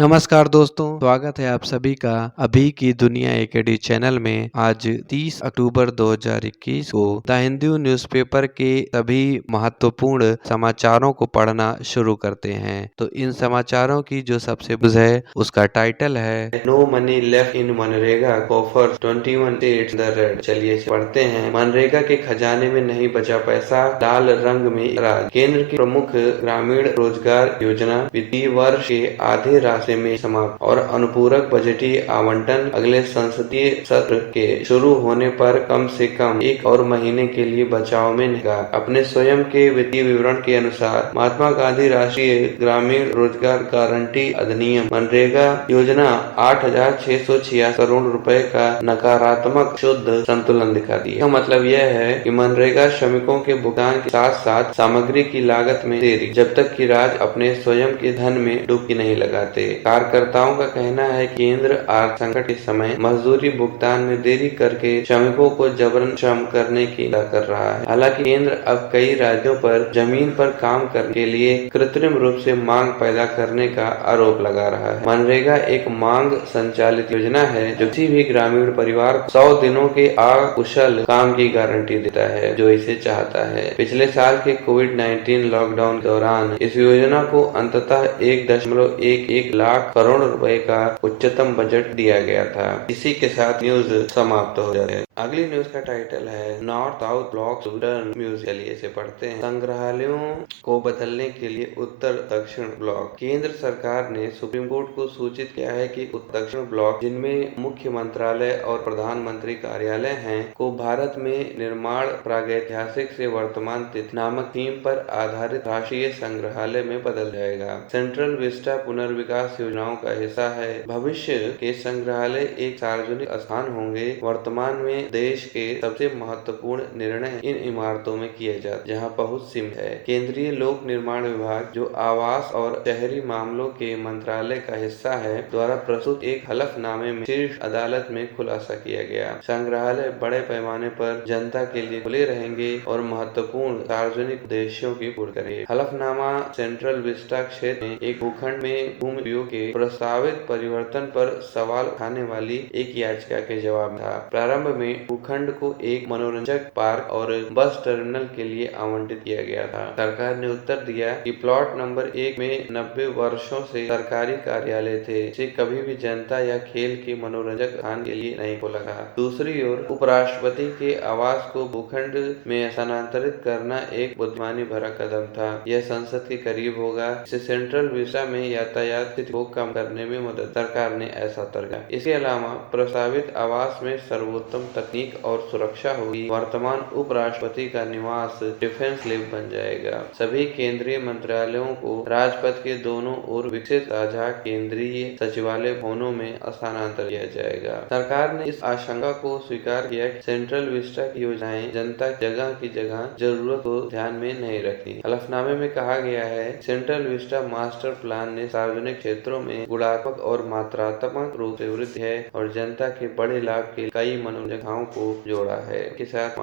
नमस्कार दोस्तों, स्वागत है आप सभी का अभी की दुनिया एकेडी चैनल में। आज 30 अक्टूबर 2021 को द हिंदू न्यूज़पेपर के सभी महत्वपूर्ण समाचारों को पढ़ना शुरू करते हैं। तो इन समाचारों की जो सबसे है उसका टाइटल है नो मनी लेफ्ट इन मनरेगा ऑफर 21 स्टेट्स द रेड। चलिए पढ़ते हैं। मनरेगा के खजाने में नहीं बचा पैसा, लाल रंग में राज। केंद्र की प्रमुख ग्रामीण रोजगार योजना वित्तीय वर्ष के आधे रास्ते में समाप्त और अनुपूरक बजटीय आवंटन अगले संसदीय सत्र के शुरू होने पर कम से कम एक और महीने के लिए बचाव में निगाह। अपने स्वयं के वित्तीय विवरण के अनुसार महात्मा गांधी राष्ट्रीय ग्रामीण रोजगार गारंटी अधिनियम मनरेगा योजना 8,666 करोड़ रुपए का नकारात्मक शुद्ध संतुलन दिखाती है। इसका मतलब यह है कि मनरेगा श्रमिकों के भुगतान के साथ साथ सामग्री की लागत में देरी, जब तक कि राज्य अपने स्वयं के धन में डुबकी नहीं लगाते। कार्यकर्ताओं का कहना है कि केंद्र आर्थिक संकट के समय मजदूरी भुगतान में देरी करके श्रमिकों को जबरन श्रम करने की कर रहा है। हालांकि केंद्र अब कई राज्यों पर जमीन पर काम करने के लिए कृत्रिम रूप से मांग पैदा करने का आरोप लगा रहा है। मनरेगा एक मांग संचालित योजना है जो किसी भी ग्रामीण परिवार को 100 दिनों के अकुशल काम की गारंटी देता है जो इसे चाहता है। पिछले साल के कोविड-19 लॉकडाउन के दौरान इस योजना को अंततः 1.11 लाख करोड़ रुपए का उच्चतम बजट दिया गया था। इसी के साथ न्यूज समाप्त हो जाए। अगली न्यूज का टाइटल है नॉर्थ साउथ ब्लॉक सुदर्न म्यूजियम। चलिए इसे पढ़ते हैं। संग्रहालयों को बदलने के लिए उत्तर दक्षिण ब्लॉक। केंद्र सरकार ने सुप्रीम कोर्ट को सूचित किया है कि उत्तर दक्षिण ब्लॉक, जिनमें मुख्य मंत्रालय और प्रधानमंत्री कार्यालय हैं, को भारत में निर्माण प्रागैतिहासिक से वर्तमान तिथि नामक थीम पर आधारित राष्ट्रीय संग्रहालय में बदल जाएगा। सेंट्रल विस्टा पुनर्विकास योजनाओं का हिस्सा है। भविष्य के संग्रहालय एक सार्वजनिक स्थान होंगे। वर्तमान में देश के सबसे महत्वपूर्ण निर्णय इन इमारतों में किए जाते, जहां पहुंच सीमित है। केंद्रीय लोक निर्माण विभाग, जो आवास और शहरी मामलों के मंत्रालय का हिस्सा है, द्वारा प्रस्तुत एक हलफनामे में शीर्ष अदालत में खुलासा किया गया। संग्रहालय बड़े पैमाने पर जनता के लिए खुले रहेंगे और महत्वपूर्ण सार्वजनिक उद्देश्यों की पूर्ति करेंगे। हलफनामा सेंट्रल विस्टा क्षेत्र में एक भूखंड में भूमि उपयोग के प्रस्तावित परिवर्तन पर सवाल उठाने वाली एक याचिका के जवाब था। प्रारंभ में भूखंड को एक मनोरंजक पार्क और बस टर्मिनल के लिए आवंटित किया गया था। सरकार ने उत्तर दिया कि प्लॉट नंबर 1 में 90 वर्षों से सरकारी कार्यालय थे, इसे कभी भी जनता या खेल के मनोरंजक स्थान के लिए नहीं खोला था। दूसरी ओर उपराष्ट्रपति के आवास को भूखंड में स्थानांतरित करना एक बुद्धिमानी भरा कदम था। यह संसद के करीब होगा, इससे सेंट्रल विस्टा में यातायात स्थिति को कम करने में मदद। सरकार ने ऐसा तर्क दिया। इसके अलावा प्रस्तावित आवास में सर्वोत्तम तकनीक और सुरक्षा होगी। वर्तमान उपराष्ट्रपति का निवास डिफेंस लैब बन जाएगा। सभी केंद्रीय मंत्रालयों को राजपथ के दोनों ओर विकसित साझा केंद्रीय सचिवालय भवनों में स्थानांतरित किया जाएगा। सरकार ने इस आशंका को स्वीकार किया कि सेंट्रल विस्टा की योजनाएं जनता की जगह जरूरत को ध्यान में नहीं रखती। हलफनामे में कहा गया है, सेंट्रल विस्टा मास्टर प्लान ने सार्वजनिक क्षेत्रों में गुणात्मक और मात्रात्मक रूप से वृद्धि है और जनता के बड़े लाभ के कई मनोरंजक को जोड़ा है। के साथ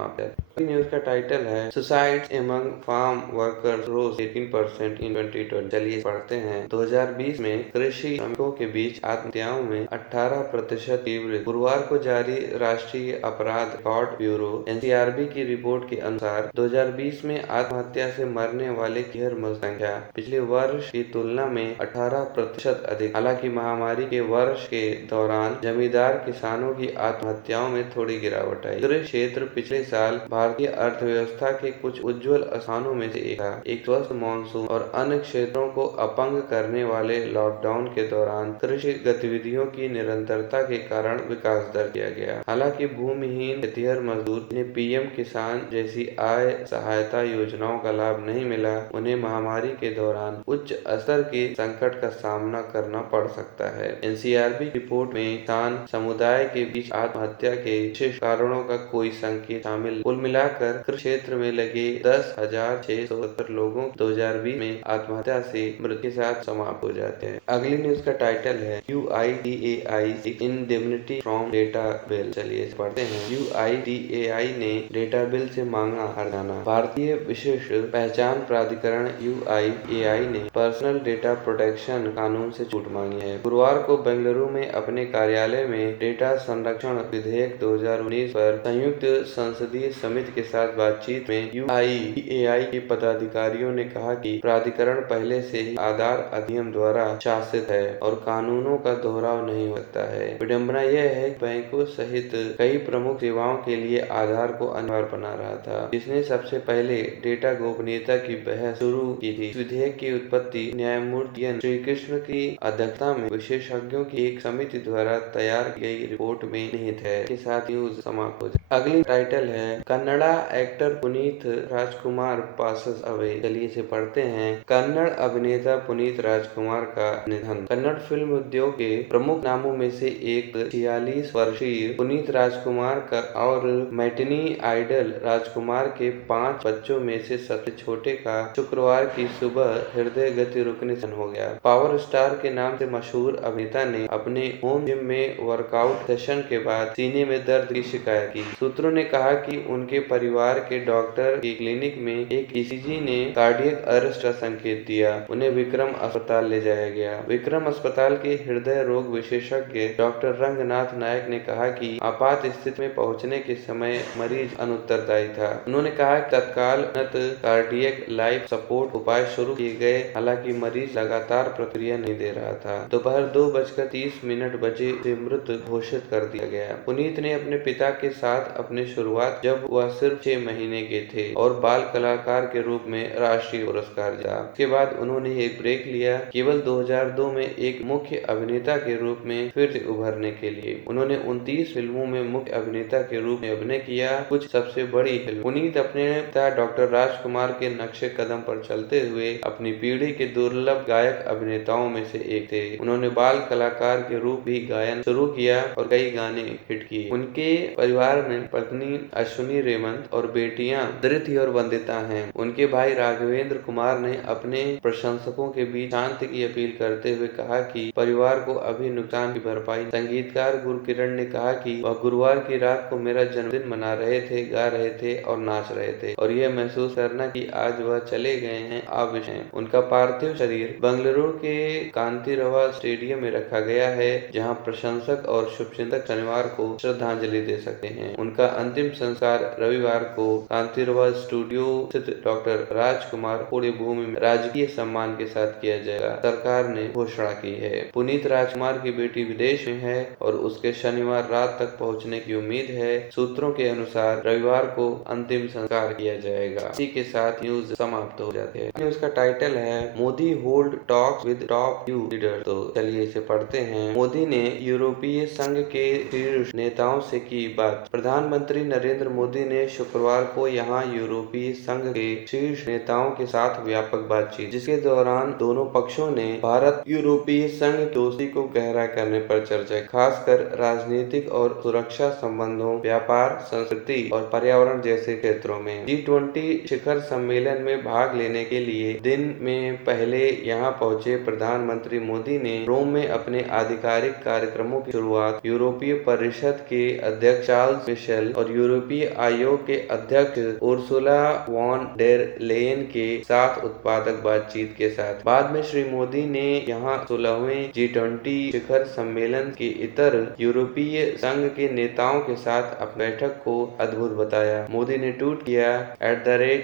न्यूज का टाइटल है सुसाइड्स एमंग फार्म वर्कर्स रोज 18% इन 2020। चलिए पढ़ते हैं। 2020 में कृषि श्रमिकों के बीच आत्महत्याओं में 18% की वृद्धि। गुरुवार को जारी राष्ट्रीय अपराध रिकॉर्ड ब्यूरो एनसीआरबी की रिपोर्ट के अनुसार 2020 में आत्महत्या से मरने वाले की संख्या पिछले वर्ष की तुलना में 18% अधिक। हालांकि महामारी के वर्ष के दौरान जमींदार किसानों की आत्महत्याओं में थोड़ी गिरावट आई। कृषि क्षेत्र पिछले साल भारतीय अर्थव्यवस्था के कुछ उज्जवल स्थानों में से एक था। एक स्वस्थ मानसून और अन्य क्षेत्रों को अपंग करने वाले लॉकडाउन के दौरान कृषि गतिविधियों की निरंतरता के कारण विकास दर किया गया। हालांकि भूमिहीन खेतिहर मजदूर जिन्हें पीएम किसान जैसी आय सहायता योजनाओं का लाभ नहीं मिला, उन्हें महामारी के दौरान उच्च स्तर के संकट का सामना करना पड़ सकता है। एनसीआरबी रिपोर्ट में किसान समुदाय के बीच आत्महत्या के विशेष कारणों का कोई संकेत शामिल। कुल मिलाकर क्षेत्र में लगे 10,670 लोगों 2020 में आत्महत्या से मृत्यु के साथ समाप्त हो जाते हैं। अगली न्यूज का टाइटल है UIDAI indemnity from data bill. चलिए पढ़ते हैं। UIDAI ने डेटा बिल से मांगा हर्जाना। भारतीय विशिष्ट पहचान प्राधिकरण UIDAI ने पर्सनल डेटा प्रोटेक्शन कानून से छूट मांगी है। गुरुवार को बेंगलुरु में अपने कार्यालय में डेटा संरक्षण विधेयक 2019 पर संयुक्त संसदीय समिति के साथ बातचीत में UIDAI के पदाधिकारियों ने कहा कि प्राधिकरण पहले से ही आधार अधिनियम द्वारा शासित है और कानूनों का दोहराव नहीं हो सकता है। विडंबना यह है कि बैंकों सहित कई प्रमुख सेवाओं के लिए आधार को अनिवार्य बना रहा था, जिसने सबसे पहले डेटा गोपनीयता की बहस शुरू की थी। विधेयक की उत्पत्ति न्यायमूर्ति एन श्रीकृष्ण की अध्यक्षता में विशेषज्ञों की एक समिति द्वारा तैयार की गई रिपोर्ट में निहित है। के साथ न्यूज समाप्त हो जाए। अगली टाइटल है कन्नड़ा एक्टर पुनीत राजकुमार पासस अवे। चलिए इसे पढ़ते हैं। कन्नड़ अभिनेता पुनीत राजकुमार का निधन। कन्नड़ फिल्म उद्योग के प्रमुख नामों में से एक 46 वर्षीय पुनीत राजकुमार का और मैटिनी आइडल राजकुमार के 5 बच्चों में से सबसे छोटे का शुक्रवार की सुबह हृदय गति रुकने से हो गया। पावर स्टार के नाम से मशहूर अभिनेता ने अपने होम जिम में वर्कआउट सेशन के बाद सीने में दर्द की शिकायत की। सूत्रों ने कहा कि उनके परिवार के डॉक्टर की क्लिनिक में एक ECG ने कार्डियक अरेस्ट का संकेत दिया। उन्हें विक्रम अस्पताल ले जाया गया। विक्रम अस्पताल के हृदय रोग विशेषज्ञ डॉक्टर रंगनाथ नायक ने कहा कि आपात स्थिति में पहुंचने के समय मरीज अनुत्तरदायी था। उन्होंने कहा कि तत्काल कार्डियक लाइफ सपोर्ट उपाय शुरू किए गए, हालांकि मरीज लगातार प्रतिक्रिया नहीं दे रहा था। दोपहर 2:30 बजे से मृत घोषित कर दिया गया। पुनीत ने अपने पिता के साथ अपनी शुरुआत जब वह सिर्फ 6 महीने के थे और बाल कलाकार के रूप में राष्ट्रीय पुरस्कार जीता। उसके बाद उन्होंने एक ब्रेक लिया, केवल 2002 में एक मुख्य अभिनेता के रूप में फिर से उभरने के लिए। उन्होंने 29 फिल्मों में मुख्य अभिनेता के रूप में अभिनय किया। कुछ सबसे बड़ी फिल्म। पुनीत अपने पिता डॉक्टर राजकुमार के नक्शे कदम पर चलते हुए अपनी पीढ़ी के दुर्लभ गायक अभिनेताओं में से एक थे। उन्होंने बाल कलाकार के रूप भी गायन शुरू किया और कई गाने हिट किए। उनके परिवार में पत्नी अश्विनी रेवंत और बेटियां धृति और वंदिता हैं। उनके भाई राघवेंद्र कुमार ने अपने प्रशंसकों के बीच शांति की अपील करते हुए कहा कि परिवार को अभी नुकसान की भरपाई। संगीतकार गुरकिरण ने कहा कि वह गुरुवार की रात को मेरा जन्मदिन मना रहे थे, गा रहे थे और नाच रहे थे और यह महसूस करना कि आज वह चले गए हैं अविश्वसनीय। उनका पार्थिव शरीर बेंगलुरु के कांतिरवा स्टेडियम में रखा गया है, जहां प्रशंसक और शुभचिंतक शनिवार को श्रद्धांजलि दे सकते हैं। उनका अंतिम संस्कार रविवार को कांतिरवा स्टूडियो स्थित डॉक्टर राजकुमार पूरी भूमि में राजकीय सम्मान के साथ किया जाएगा, सरकार ने घोषणा की है। पुनीत राजकुमार की बेटी विदेश में है और उसके शनिवार रात तक पहुंचने की उम्मीद है। सूत्रों के अनुसार रविवार को अंतिम संस्कार किया जाएगा। इसी के साथ न्यूज समाप्त हो जाते हैं। न्यूज का टाइटल है Modi hold talks with top EU leader. तो चलिए इसे पढ़ते हैं। मोदी ने यूरोपीय संघ के शीर्ष नेताओं से की बात। प्रधानमंत्री नरेंद्र मोदी ने शुक्रवार को यहां यूरोपीय संघ के शीर्ष नेताओं के साथ व्यापक बातचीत, जिसके दौरान दोनों पक्षों ने भारत यूरोपीय संघ दोस्ती को गहरा करने पर चर्चा, खासकर राजनीतिक और सुरक्षा संबंधों, व्यापार, संस्कृति और पर्यावरण जैसे क्षेत्रों में। G20 शिखर सम्मेलन में भाग लेने के लिए दिन में पहले यहां पहुंचे प्रधानमंत्री मोदी ने रोम में अपने आधिकारिक कार्यक्रमों की शुरुआत यूरोपीय परिषद के अध्यक्ष चार्ल्स मिशेल और यूरोपीय आयोग के अध्यक्ष उर्सुला वॉन डेर लेयन के साथ उत्पादक बातचीत के साथ। बाद में श्री मोदी ने यहां 16वें G20 शिखर सम्मेलन के इतर यूरोपीय संघ के नेताओं के साथ अपनी बैठक को अद्भुत बताया। मोदी ने ट्वीट किया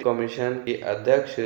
@कमीशन के अध्यक्ष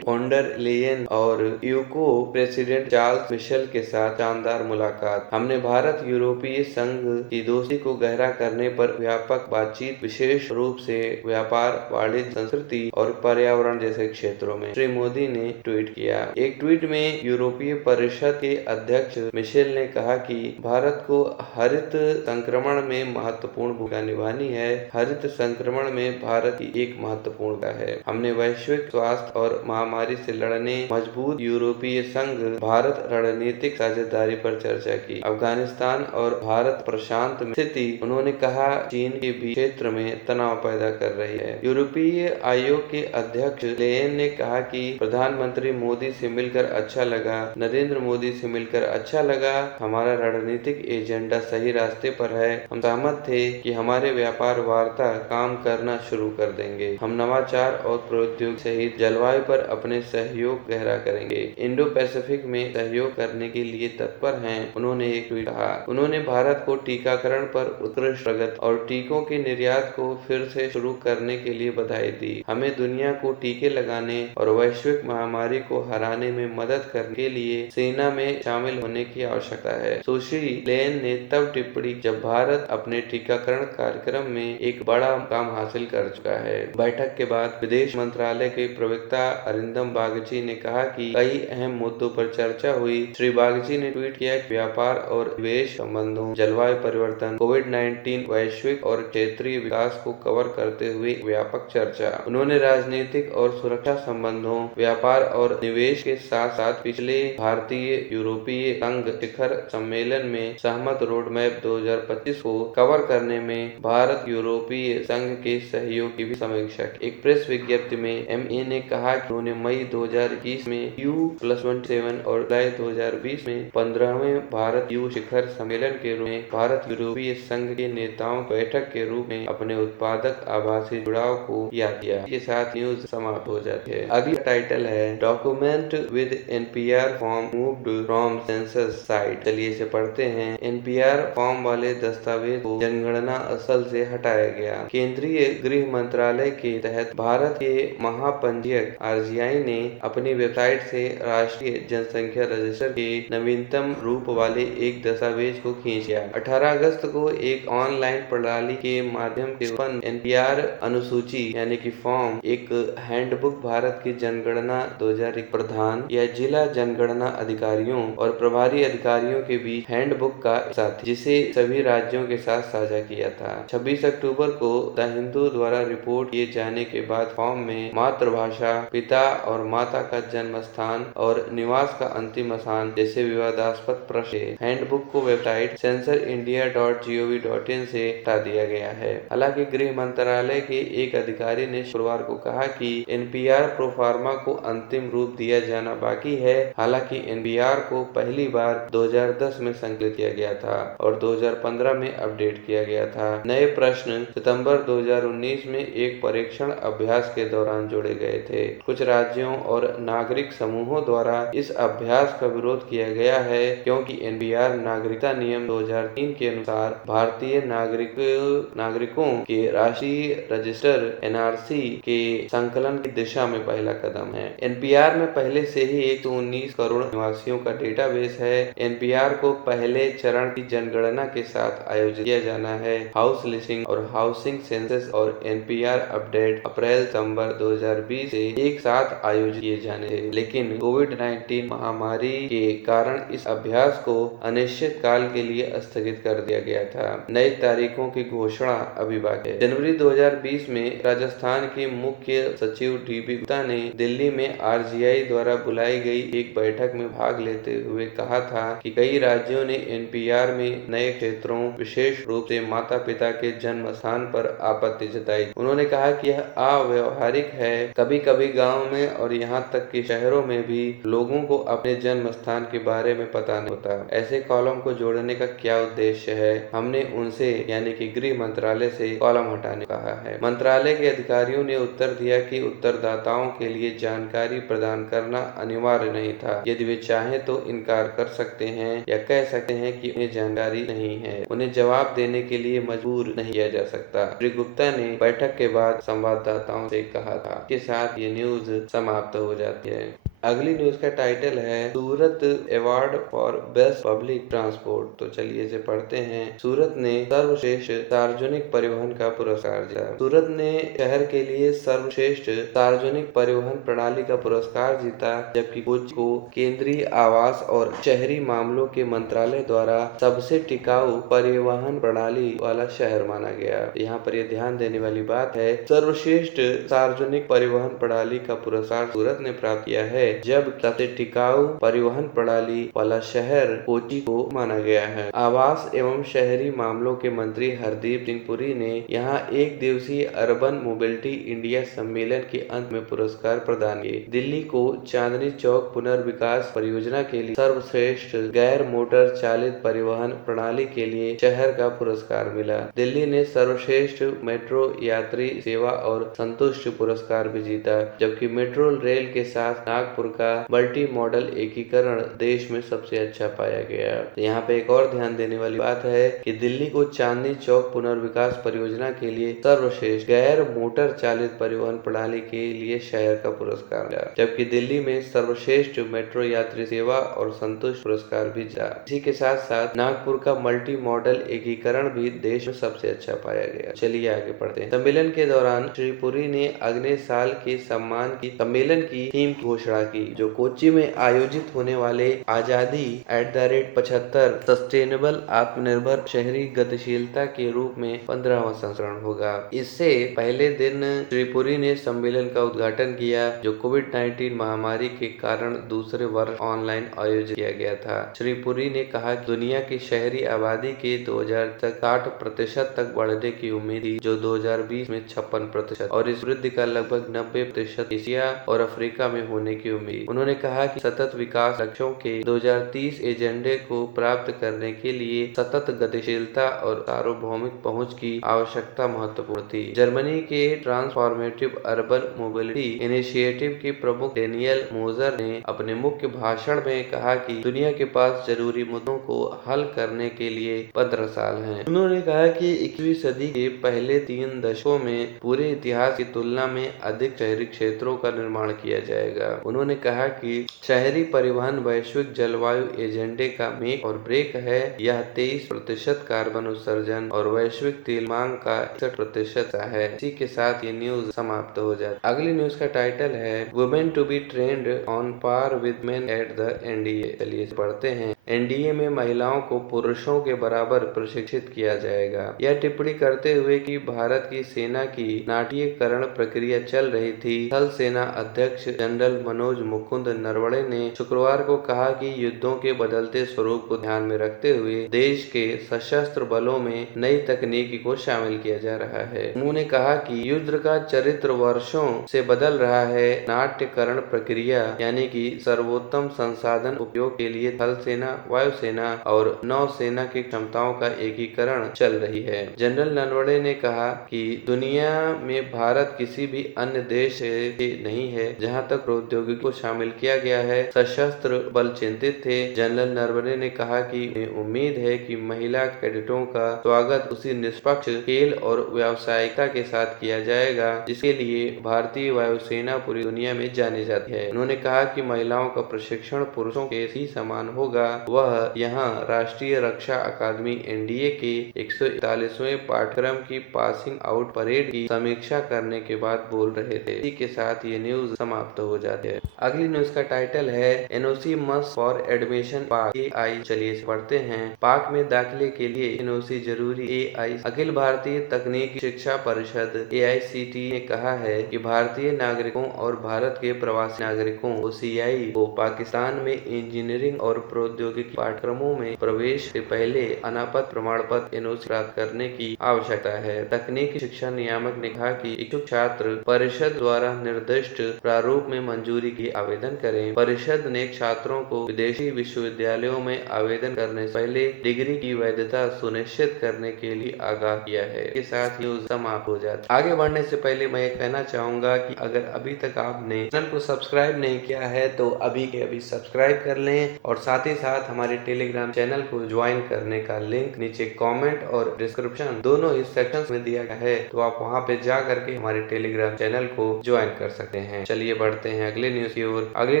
@वॉन्डर लेयन और यूको प्रेसिडेंट चार्ल्स मिशेल के साथ शानदार मुलाकात। हमने भारत यूरोपीय संघ की दोस्ती को गहरा करने पर व्यापक बातचीत, विशेष रूप से व्यापार, वाणिज्य, संस्कृति और पर्यावरण जैसे क्षेत्रों में, श्री मोदी ने ट्वीट किया। एक ट्वीट में यूरोपीय परिषद के अध्यक्ष मिशेल ने कहा कि भारत को हरित संक्रमण में महत्वपूर्ण भूमिका निभानी है। हरित संक्रमण में भारत की एक महत्वपूर्ण भूमिका है। हमने वैश्विक स्वास्थ्य और महामारी से लड़ने मजबूत यूरोपीय संघ भारत रणनीतिक साझेदारी पर चर्चा की। अफगानिस्तान और भारत प्रशांत में स्थिति, उन्होंने कहा, चीन के भी क्षेत्र में तनाव पैदा कर रही है। यूरोपीय आयोग के अध्यक्ष लेयन ने कहा कि प्रधानमंत्री मोदी से मिलकर अच्छा लगा, नरेंद्र मोदी से मिलकर अच्छा लगा, हमारा रणनीतिक एजेंडा सही रास्ते पर है। हम सहमत थे कि हमारे व्यापार वार्ता काम करना शुरू कर देंगे। हम नवाचार और प्रौद्योगिकी सहित जलवायु पर अपने सहयोग गहरा करेंगे। इंडो पैसिफिक में सहयोग करने के लिए तत्पर हैं, उन्होंने एक ट्वीट कहा। उन्होंने भारत को टीकाकरण पर उत्कृष्ट प्रगति और टीकों के निर्यात को फिर से शुरू करने के लिए बधाई दी। हमें दुनिया को टीके लगाने और वैश्विक महामारी को हराने में मदद करने के लिए सेना में शामिल होने की आवश्यकता है। सुश्री लेयन ने तब टिप्पणी जब भारत अपने टीकाकरण कार्यक्रम में एक बड़ा काम हासिल कर चुका है। बैठक के बाद विदेश मंत्रालय के प्रवक्ता अरिंदम बागची ने कहा कि कई अहम मुद्दों पर चर्चा हुई। श्री बागची ने ट्वीट किया कि व्यापार और निवेश संबंधों, जलवायु परिवर्तन, कोविड-19, वैश्विक और क्षेत्रीय विकास को कवर करते हुए व्यापक चर्चा। उन्होंने राजनीतिक और सुरक्षा संबंधों, व्यापार और निवेश के साथ साथ पिछले भारतीय यूरोपीय संघ शिखर सम्मेलन में सहमत रोड मैप 2025 को कवर करने में भारत यूरोपीय संघ के सहयोग की भी समीक्षा की। एक प्रेस विज्ञप्ति में MA ने कहा कि उन्होंने मई 2021 में U+27 और जुलाई 2020 में 15वें भारत यू शिखर सम्मेलन के रूप में भारत यूरोपीय संघ के नेताओं की बैठक के रूप में अपने उत्पादक आभासी जुड़ाव को याद किया। इसके साथ न्यूज समाप्त हो जाती है। अगला टाइटल है document with NPR form moved from census site. चलिए इसे पढ़ते हैं। NPR फॉर्म वाले दस्तावेज को जनगणना असल से हटाया गया। केंद्रीय गृह मंत्रालय के तहत भारत के महापंजीयक RGI ने अपनी वेबसाइट से राष्ट्रीय जनसंख्या रजिस्टर के नवीनतम रूप वाले एक दस्तावेज को खींच लिया। 18 अगस्त को एक ऑनलाइन प्रणाली के माध्यम से उत्पन्न NPR अनुसूची यानी कि फॉर्म एक हैंडबुक भारत की जनगणना 2001 प्रधान या जिला जनगणना अधिकारियों और प्रभारी अधिकारियों के बीच हैंडबुक का हिस्सा थी, जिसे सभी राज्यों के साथ साझा किया था। 26 अक्टूबर को द हिंदू द्वारा रिपोर्ट किए जाने के बाद फॉर्म में मातृभाषा, पिता और माता का जन्म स्थान और निवास का अंतिम स्थान जैसे विवादास्पद प्रश्न हैंडबुक को वेबसाइट censorindia.gov.in से हटा दिया गया है। हालांकि गृह मंत्रालय के एक अधिकारी ने शुक्रवार को कहा कि NPR प्रोफार्मा को अंतिम रूप दिया जाना बाकी है। हालांकि NPR को पहली बार 2010 में संकलित किया गया था और 2015 में अपडेट किया गया था। नए प्रश्न सितंबर 2019 में एक परीक्षण अभ्यास के दौरान जोड़े गए थे। कुछ राज्यों और नागरिक समूहों द्वारा इस अभ्यास का विरोध किया गया है क्योंकि NPR नागरिकता नियम 2003 के अनुसार भारतीय नागरिकों के राष्ट्रीय रजिस्टर NRC के संकलन की दिशा में पहला कदम है। NPR में पहले से ही 119 करोड़ निवासियों का डेटाबेस है। NPR को पहले चरण की जनगणना के साथ आयोजित किया जाना है। हाउस लिस्टिंग और हाउसिंग सेंसस और NPR अपडेट अप्रैल-सितंबर 2020 से एक साथ आयोजित किए जाने थे, लेकिन कोविड-19 महामारी के कारण इस अभ्यास को अनिश्चित काल के लिए स्थगित कर दिया गया था। नई तारीखों की घोषणा अभी बाकी है। जनवरी 2020 में राजस्थान के मुख्य सचिव DB गुप्ता ने दिल्ली में RGI द्वारा बुलाई गई एक बैठक में भाग लेते हुए कहा था कि कई राज्यों ने NPR में नए क्षेत्रों, विशेष रूप से माता पिता के जन्म स्थान पर आपत्ति जताई। उन्होंने कहा कि यह अव्यावहारिक है। कभी कभी गाँव में और यहाँ तक कि शहरों में भी लोगों को अपने जन्म स्थान के बारे में पता नहीं होता। ऐसे कॉलम को जोड़ने का क्या उद्देश्य है? हमने उनसे यानी कि गृह मंत्रालय से कॉलम हटाने कहा है। मंत्रालय के अधिकारियों ने उत्तर दिया कि उत्तरदाताओं के लिए जानकारी प्रदान करना अनिवार्य नहीं था। यदि वे चाहें तो इनकार कर सकते हैं या कह सकते हैं कि उन्हें जानकारी नहीं है। उन्हें जवाब देने के लिए मजबूर नहीं किया जा सकता। श्री गुप्ता ने बैठक के बाद संवाददाताओं से कहा था। के साथ ये न्यूज समाप्त हो जाती है। अगली न्यूज का टाइटल है Surat award for best public transport. तो चलिए इसे पढ़ते हैं। सूरत ने सर्वश्रेष्ठ सार्वजनिक परिवहन का पुरस्कार जीता। सूरत ने शहर के लिए सर्वश्रेष्ठ सार्वजनिक परिवहन प्रणाली का पुरस्कार जीता, जबकि कोच्चि को केंद्रीय आवास और शहरी मामलों के मंत्रालय द्वारा सबसे टिकाऊ परिवहन प्रणाली वाला शहर माना गया। यहाँ पर यह ध्यान देने वाली बात है, सर्वश्रेष्ठ सार्वजनिक परिवहन प्रणाली का पुरस्कार सूरत ने प्राप्त किया है। जब सबसे टिकाऊ परिवहन प्रणाली वाला शहर कोच्चि को माना गया है। आवास एवं शहरी मामलों के मंत्री हरदीप सिंह पुरी ने यहाँ एक दिवसीय अर्बन मोबिलिटी इंडिया सम्मेलन के अंत में पुरस्कार प्रदान किए। दिल्ली को चांदनी चौक पुनर्विकास परियोजना के लिए सर्वश्रेष्ठ गैर मोटर चालित परिवहन प्रणाली के लिए शहर का पुरस्कार मिला। दिल्ली ने सर्वश्रेष्ठ मेट्रो यात्री सेवा और संतुष्ट पुरस्कार भी जीता, जबकि मेट्रो रेल के साथ नागपुर का मल्टी मॉडल एकीकरण देश में सबसे अच्छा पाया गया। यहाँ पे एक और ध्यान देने वाली बात है कि दिल्ली को चांदनी चौक पुनर्विकास परियोजना के लिए सर्वश्रेष्ठ गैर मोटर चालित परिवहन प्रणाली के लिए शहर का पुरस्कार मिला, जबकि दिल्ली में सर्वश्रेष्ठ मेट्रो यात्री सेवा और संतुष्ट पुरस्कार भी जीता। इसी के साथ साथ नागपुर का मल्टी मॉडल एकीकरण भी देश में सबसे अच्छा पाया गया। चलिए आगे बढ़ते हैं। सम्मेलन के दौरान श्री पुरी ने अगले साल के सम्मेलन की थीम की घोषणा की, जो कोच्चि में आयोजित होने वाले आजादी @75 सस्टेनेबल आत्मनिर्भर शहरी गतिशीलता के रूप में 15वां संस्करण होगा। इससे पहले दिन श्री पुरी ने सम्मेलन का उद्घाटन किया, जो कोविड-19 महामारी के कारण दूसरे वर्ष ऑनलाइन आयोजित किया गया था। श्री पुरी ने कहा कि दुनिया की शहरी आबादी के 2000 तक 60% तक बढ़ने की उम्मीद थी, जो 2020 में 56% और इस वृद्धि का लगभग 90% एशिया और अफ्रीका में होने की उम्मीद। उन्होंने कहा कि सतत विकास लक्ष्यों के 2030 एजेंडे को प्राप्त करने के लिए सतत गतिशीलता और सार्वभौमिक पहुंच की आवश्यकता महत्वपूर्ण थी। जर्मनी के ट्रांसफॉर्मेटिव अर्बन मोबिलिटी इनिशिएटिव के प्रमुख डेनियल मोजर ने अपने मुख्य भाषण में कहा कि दुनिया के पास जरूरी मुद्दों को हल करने के लिए 15 साल हैं। उन्होंने कहा कि 21वीं सदी के पहले 3 दशकों में पूरे इतिहास की तुलना में अधिक शहरी क्षेत्रों का निर्माण किया जाएगा। उन्होंने कहा कि शहरी परिवहन वैश्विक जलवायु एजेंडे का मेक और ब्रेक है। यह 23% कार्बन उत्सर्जन और वैश्विक तेल मांग का 61% है। इसी के साथ ये न्यूज समाप्त हो जाती है। अगली न्यूज का टाइटल है women to be trained on par with men at the NDA. चलिए पढ़ते हैं। एनडीए में महिलाओं को पुरुषों के बराबर प्रशिक्षित किया जाएगा। यह टिप्पणी करते हुए कि भारत की सेना की नाट्यकरण प्रक्रिया चल रही थी, थल सेना अध्यक्ष जनरल मनोज मुकुंद नरवणे ने शुक्रवार को कहा कि युद्धों के बदलते स्वरूप को ध्यान में रखते हुए देश के सशस्त्र बलों में नई तकनीकी को शामिल किया जा रहा है। उन्होंने कहा कि युद्ध का चरित्र वर्षों से बदल रहा है। नाट्यकरण प्रक्रिया यानी कि सर्वोत्तम संसाधन उपयोग के लिए थल सेना, वायुसेना और नौसेना की क्षमताओं का एकीकरण चल रही है। जनरल नरवणे ने कहा कि दुनिया में भारत किसी भी अन्य देश से नहीं है जहां तक प्रौद्योगिकी को शामिल किया गया है। सशस्त्र बल चिंतित थे। जनरल नरवणे ने कहा कि उन्हें उम्मीद है कि महिला कैडेटों का स्वागत उसी निष्पक्ष खेल और व्यावसायिकता के साथ किया जाएगा जिसके लिए भारतीय वायुसेना पूरी दुनिया में जानी जाती है। उन्होंने कहा कि महिलाओं का प्रशिक्षण पुरुषों के ही समान होगा। वह यहाँ राष्ट्रीय रक्षा अकादमी एनडीए के 141वें पाठ्यक्रम की पासिंग आउट परेड की समीक्षा करने के बाद बोल रहे थे। इसी के साथ ये न्यूज समाप्त हो जाती है। अगली न्यूज का टाइटल है एनओसी मस्ट फॉर एडमिशन पाक एआई। चलिए पढ़ते हैं। पाक में दाखिले के लिए एनओसी जरूरी। एआई अखिल भारतीय तकनीकी शिक्षा परिषद AICTE ने कहा है कि भारतीय नागरिकों और भारत के प्रवासी नागरिकों OCI को पाकिस्तान में इंजीनियरिंग और प्रौद्योगिकी पाठ्यक्रमों में प्रवेश से पहले अनापत्ति प्रमाण पत्र एनओसी प्राप्त करने की आवश्यकता है। तकनीकी शिक्षा नियामक ने कहा कि इच्छुक छात्र परिषद द्वारा निर्दिष्ट प्रारूप में मंजूरी की आवेदन करें। परिषद ने छात्रों को विदेशी विश्वविद्यालयों में आवेदन करने से पहले डिग्री की वैधता सुनिश्चित करने के लिए आगाह किया है। इसके साथ न्यूज समाप्त हो जाती है। आगे बढ़ने से पहले मैं कहना चाहूंगा कि अगर अभी तक आपने चैनल को सब्सक्राइब नहीं किया है तो अभी के अभी सब्सक्राइब कर लें और साथ ही साथ हमारे टेलीग्राम चैनल को ज्वाइन करने का लिंक नीचे कमेंट और डिस्क्रिप्शन दोनों ही सेक्शंस में दिया गया है, तो आप वहां पे जा करके हमारे टेलीग्राम चैनल को ज्वाइन कर सकते हैं। चलिए बढ़ते हैं अगले न्यूज की ओर। अगली